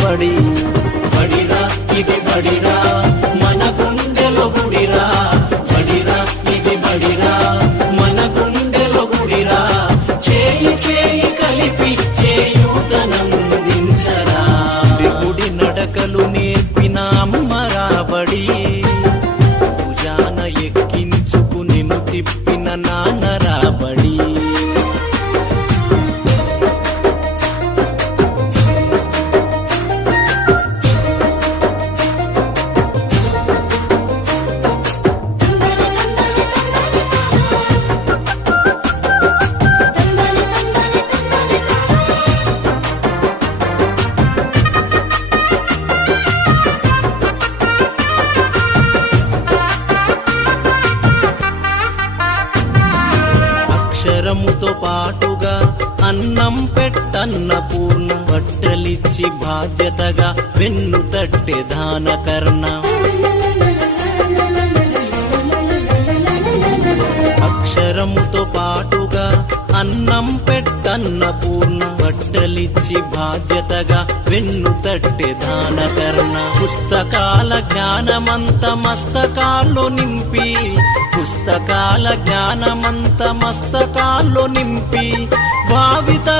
బడి. బడిరా ఇది బడిరా మన గుండెలో గుడిరా, బడిరా ఇది బడిరా మన గుండెలో గుడిరా. చేయి చేయి కలిపి చేయూతనందించరా, గుడి నడకలు నేర్పిన అమ్మరా బడి. భుజాన ఎక్కించుకు నిన్ను తిప్పిన నాన్నరా బడి. అక్షరముతో పాటుగా అన్నం పెట్టన్న పూర్ణ, బట్టలిచ్చి బాధ్యతగా వెన్ను తట్టే దానకర్ణ. అక్షరముతో పాటుగా అన్నం పెట్టన్న పూర్ణ, బట్టలిచ్చి బాధ్యతగా వెన్ను తట్టే దానకర్ణ. పుస్తకాల జ్ఞానమంత మస్తకాల్లో నింపి, పుస్తకాల జ్ఞానమంత మస్తకాల్లో నింపి భావితర